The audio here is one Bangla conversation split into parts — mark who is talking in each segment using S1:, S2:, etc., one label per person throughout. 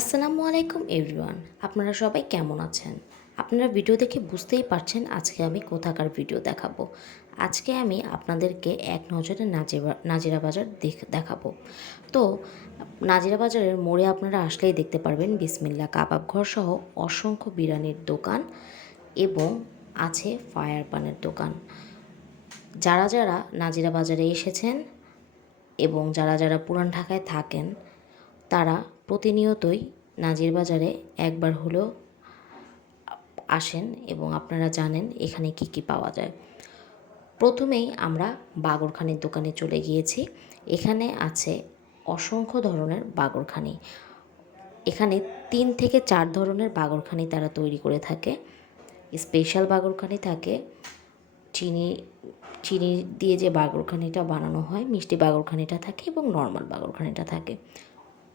S1: আসসালামু আলাইকুম এভরিওয়ান, আপনারা সবাই কেমন আছেন? আপনারা ভিডিও দেখে বুঝতেই পারছেন আজকে আমি কোথাকার ভিডিও দেখাবো। আজকে আমি আপনাদেরকে এক নজরে নাজিরা নাজিরা বাজার দেখ- দেখাবো। তো, নাজিরা বাজারের মোড়ে আপনারা আসলেই দেখতে পারবেন বিসমিল্লা কাবাব ঘর সহ অসংখ্য বিরিয়ানির দোকান এবং আছে ফায়ার পানের দোকান। যারা যারা নাজিরা বাজারে এসেছেন এবং যারা যারা পুরান ঢাকায় থাকেন, তারা প্রতিনিয়তই নাজির বাজারে একবার হলেও আসেন এবং আপনারা জানেন এখানে কি কি পাওয়া যায়। প্রথমেই আমরা বাগরখানির দোকানে চলে গিয়েছি। এখানে আছে অসংখ্য ধরনের বাগরখানি। এখানে তিন থেকে চার ধরনের বাগরখানি তারা তৈরি করে থাকে। স্পেশাল বাগরখানি থাকে। চিনি চিনি দিয়ে যে বাগরখানিটা বানানো হয়, মিষ্টি বাগরখানিটা থাকে এবং নর্মাল বাগরখানিটা থাকে।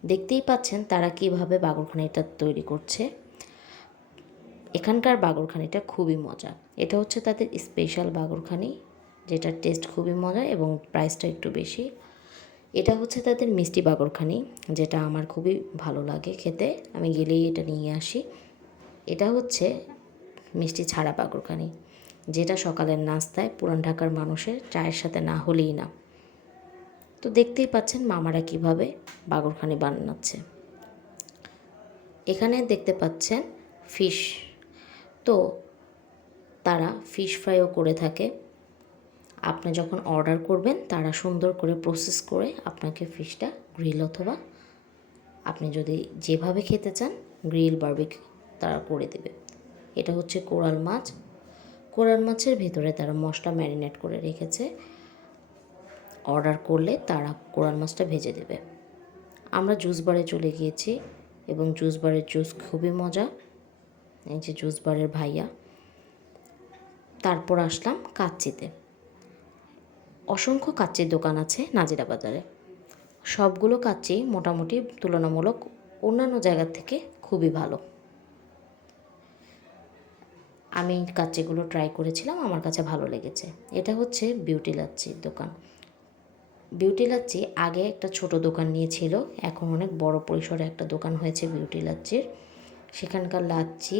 S1: দেখতেই পাচ্ছেন তারা কীভাবে বাগরখানিটা তৈরি করছে। এখানকার বাগরখানিটা খুবই মজা। এটা হচ্ছে তাদের স্পেশাল বাগরখানি, যেটার টেস্ট খুবই মজা এবং প্রাইসটা একটু বেশি। এটা হচ্ছে তাদের মিষ্টি বাগরখানি, যেটা আমার খুবই ভালো লাগে খেতে। আমি গেলেই এটা নিয়ে আসি। এটা হচ্ছে মিষ্টি ছাড়া বাগরখানি, যেটা সকালের নাস্তায় পুরান ঢাকার মানুষের চায়ের সাথে না হলেই না। তো দেখতেই পাচ্ছেন মামারা কীভাবে বাগরখানি বানাচ্ছে। এখানে দেখতে পাচ্ছেন ফিশ। তো তারা ফিশ ফ্রাইও করে থাকে। আপনি যখন অর্ডার করবেন, তারা সুন্দর করে প্রসেস করে আপনাকে ফিশটা গ্রিল অথবা আপনি যদি যেভাবে খেতে চান, গ্রিল বার্বিক তারা করে দেবে। এটা হচ্ছে কোরাল মাছ। কোরাল মাছের ভেতরে তারা মশলা ম্যারিনেট করে রেখেছে। অর্ডার করলে তারা কোরাল মাছটা ভেজে দেবে। আমরা জুস বারে চলে গিয়েছি এবং জুস বারের জুস খুবই মজা। এই যে জুস বারের ভাইয়া। তারপর আসলাম কাচ্চিতে। অসংখ্য কাচ্চির দোকান আছে নাজিরা বাজারে সবগুলো কাচ্চি মোটামুটি তুলনামূলক অন্যান্য জায়গার থেকে খুবই ভালো। আমি কাচ্চিগুলো ট্রাই করেছিলাম, আমার কাছে ভালো লেগেছে। এটা হচ্ছে বিউটি লাচ্ছির দোকান। বিউটি লাচ্ছি আগে একটা ছোট দোকান নিয়েছিল, এখন অনেক বড় পরিসরে একটা দোকান হয়েছে বিউটি লাচ্ছির। সেখানকার লাচ্চি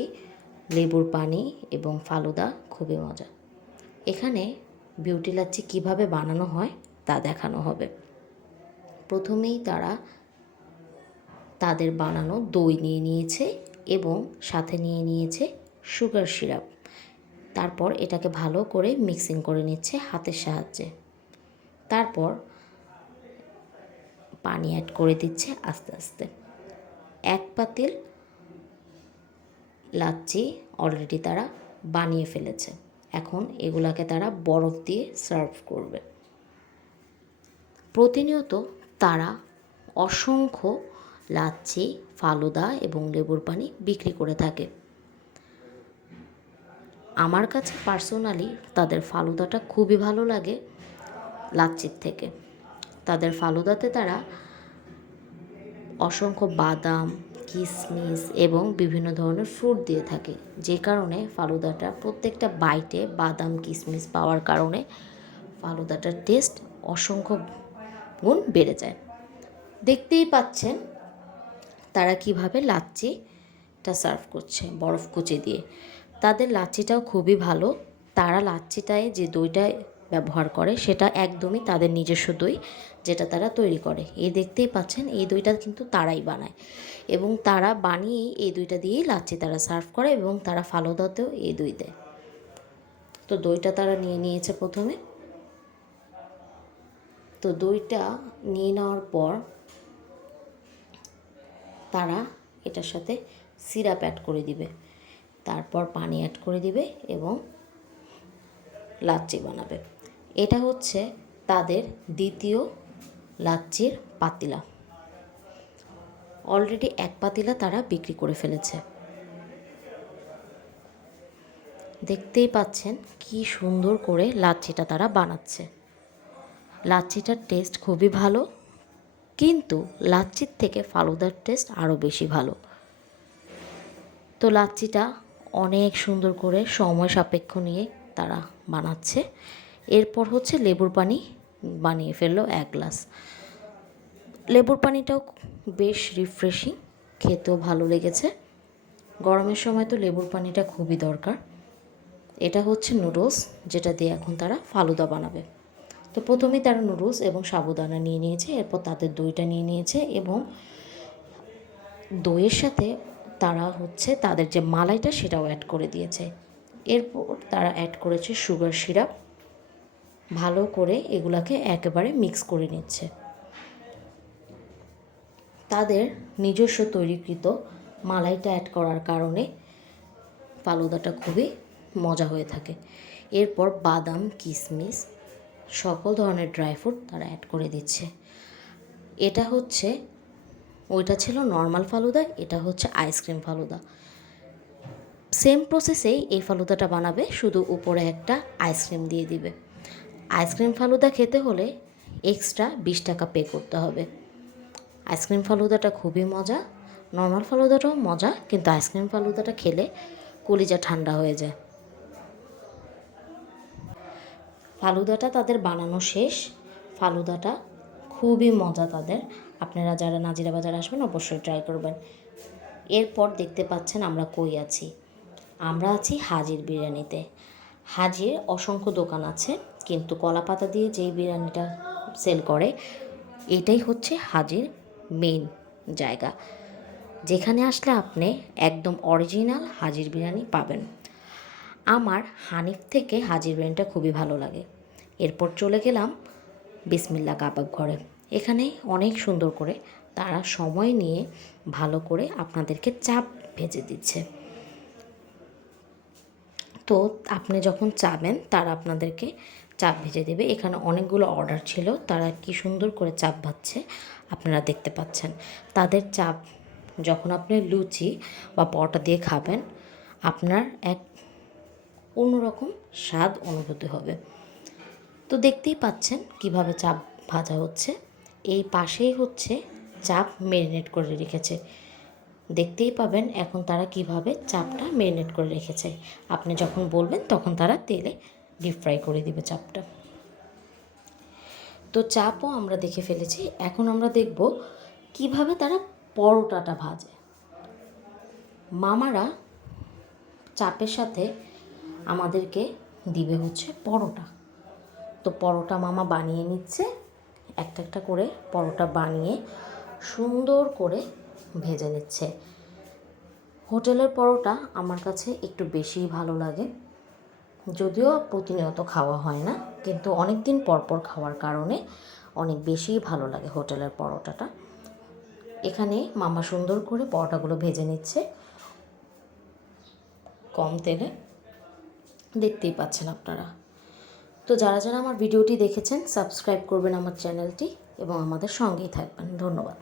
S1: লেবুর পানি এবং ফালুদা খুবই মজা। এখানে বিউটি লাচ্ছি কীভাবে বানানো হয় তা দেখানো হবে। প্রথমেই তারা তাদের বানানো দই নিয়ে নিয়েছে এবং সাথে নিয়ে নিয়েছে সুগার সিরাপ। তারপর এটাকে ভালো করে মিক্সিং করে নিচ্ছে হাতের সাহায্যে। তারপর পানি অ্যাড করে দিচ্ছে আস্তে আস্তে। এক পাতিল লাচ্ছি অলরেডি তারা বানিয়ে ফেলেছে। এখন এগুলাকে তারা বরফ দিয়ে সার্ভ করবে। প্রতিনিয়ত তারা অসংখ্য লাচ্ছি, ফালুদা এবং লেবুর পানি বিক্রি করে থাকে। আমার কাছে পার্সোনালি তাদের ফালুদাটা খুবই ভালো লাগে লাচ্ছির থেকে। তাদের ফালুদাতে তারা অসংখ্য বাদাম, কিসমিস এবং বিভিন্ন ধরনের ফ্রুট দিয়ে থাকে। যে কারণে ফালুদাটা প্রত্যেকটা বাইটে বাদাম, কিসমিস পাওয়ার কারণে ফালুদাটার টেস্ট অসংখ্য গুণ বেড়ে যায়। দেখতেই পাচ্ছেন তারা কীভাবে লাচ্ছিটা সার্ভ করছে বরফ কুচি দিয়ে। তাদের লাচ্ছিটাও খুবই ভালো। তারা লাচ্ছিটায় যে দইটা ব্যবহার করে, সেটা একদমই তাদের নিজস্ব দই যেটা তারা তৈরি করে। এই দেখতেই পাচ্ছেন, এই দইটা কিন্তু তারাই বানায়। এবং তারা বানিয়েই এই দইটা দিয়েই লাচ্ছি তারা সার্ভ করে এবং তারা ফালুদাতেও এই দই দেয়। তো দইটা তারা নিয়ে নিয়েছে প্রথমে। তো দইটা নিয়ে নেওয়ার পর তারা এটার সাথে সিরাপ অ্যাড করে দিবে। তারপর পানি অ্যাড করে দিবে এবং লাচ্ছি বানাবে। এটা হচ্ছে তাদের দ্বিতীয় লাচ্চির পাতিলা। অলরেডি এক পাতিলা তারা বিক্রি করে ফেলেছে। দেখতেই পাচ্ছেন কি সুন্দর করে লাচ্ছিটা তারা বানাচ্ছে। লাচ্ছিটার টেস্ট খুবই ভালো, কিন্তু লাচ্ছির থেকে ফালুদার টেস্ট আরও বেশি ভালো। তো লাচ্ছিটা অনেক সুন্দর করে সময় সাপেক্ষ নিয়ে তারা বানাচ্ছে। এরপর হচ্ছে লেবুর পানি বানিয়ে ফেলল এক গ্লাস। লেবুর পানিটাও বেশ রিফ্রেশিং খেতেও ভালো লেগেছে। গরমের সময় তো লেবুর পানিটা খুবই দরকার। এটা হচ্ছে নুডলস যেটা দিয়ে এখন তারা ফালুদা বানাবে। তো প্রথমেই তারা নুডলস এবং সাবুদানা নিয়ে নিয়েছে, এরপর তাদের দইটা নিয়ে নিয়েছে এবং দইয়ের সাথে তারা হচ্ছে তাদের যে মালাইটা সেটাও অ্যাড করে দিয়েছে। এরপর তারা অ্যাড করেছে সুগার সিরাপ ভালো করে এগুলাকে একেবারে মিক্স করে নিচ্ছে। তাদের নিজস্ব তৈরিকৃত মালাইটা অ্যাড করার কারণে ফালুদাটা খুবই মজা হয়ে থাকে। এরপর বাদাম কিশমিশ সকল ধরনের ড্রাই ফ্রুট তারা অ্যাড করে দিচ্ছে। এটা হচ্ছে, ওইটা ছিল নর্মাল ফালুদা, এটা হচ্ছে আইসক্রিম ফালুদা। সেম প্রসেসেই এই ফালুদাটা বানাবে, শুধু উপরে একটা আইসক্রিম দিয়ে দিবে। আইসক্রিম ফালুদা খেতে হলে এক্সট্রা বিশ টাকা পে করতে হবে। আইসক্রিম ফালুদাটা খুবই মজা নর্মাল ফালুদাটাও মজা, কিন্তু আইসক্রিম ফালুদাটা খেলে কলিজা ঠান্ডা হয়ে যায়। ফালুদাটা তাদের বানানো শেষ, ফালুদাটা খুবই মজা তাদের। আপনারা যারা নাজিরা বাজার আসবেন অবশ্যই ট্রাই করবেন। এরপর দেখতে পাচ্ছেন আমরা কই আছি। আমরা আছি হাজির বিরিয়ানিতে। হাজির অসংখ্য দোকান আছে। কিন্তু কলা পাতা দিয়ে যেই বিরিয়ানিটা সেল করে, এটাই হচ্ছে হাজির মেইন জায়গা। যেখানে আসলে আপনি একদম অরিজিনাল হাজির বিরিয়ানি পাবেন। আমার হানিফ থেকে হাজির বিরিয়ানিটা খুবই ভালো লাগে। এরপর চলে গেলাম বিসমিল্লা কাবাব ঘরে। এখানে অনেক সুন্দর করে তারা সময় নিয়ে ভালো করে আপনাদেরকে চাপ ভেজে দিচ্ছে। তো আপনি যখন চাবেন, তারা আপনাদেরকে চাপ ভেজে দেবে। এখানে অনেকগুলো অর্ডার ছিল। তারা কি সুন্দর করে চাপ ভাজছে, আপনারা দেখতে পাচ্ছেন। তাদের চাপ, যখন আপনি লুচি বা পরোটা দিয়ে খাবেন, আপনার এক অন্যরকম স্বাদ অনুভূতি হবে। তো দেখতেই পাচ্ছেন কীভাবে চাপ ভাজা হচ্ছে। এই পাশেই হচ্ছে চাপ মেরিনেট করে রেখেছে। দেখতেই পাবেন এখন তারা কীভাবে চাপটা মেরিনেট করে রেখেছে। আপনি যখন বলবেন, তখন তারা তেলে ডিপ ফ্রাই করে দিবে চাপটা। তো চাপও আমরা দেখে ফেলেছি। এখন আমরা দেখব কীভাবে তারা পরোটাটা ভাজে। মামারা চাপের সাথে আমাদেরকে দিবে হচ্ছে পরোটা। তো পরোটা মামা বানিয়ে নিচ্ছে। একটা একটা করে পরোটা বানিয়ে সুন্দর করে ভেজে নিচ্ছে। হোটেলের পরোটা আমার কাছে একটু বেশিই ভালো লাগে। যদিও প্রতিনিয়ত খাওয়া হয় না, কিন্তু অনেক দিন পর পর খাওয়ার কারণে অনেক বেশিই ভালো লাগে হোটেলের পরোটাটা। এখানে মামা সুন্দর করে পরোটাগুলো ভেজে নিচ্ছে কম তেলে। দেখতেই পাচ্ছেন আপনারা। তো যারা যারা আমার ভিডিওটি দেখেছেন, সাবস্ক্রাইব করবেন আমার চ্যানেলটি এবং আমাদের সঙ্গেই থাকবেন। ধন্যবাদ।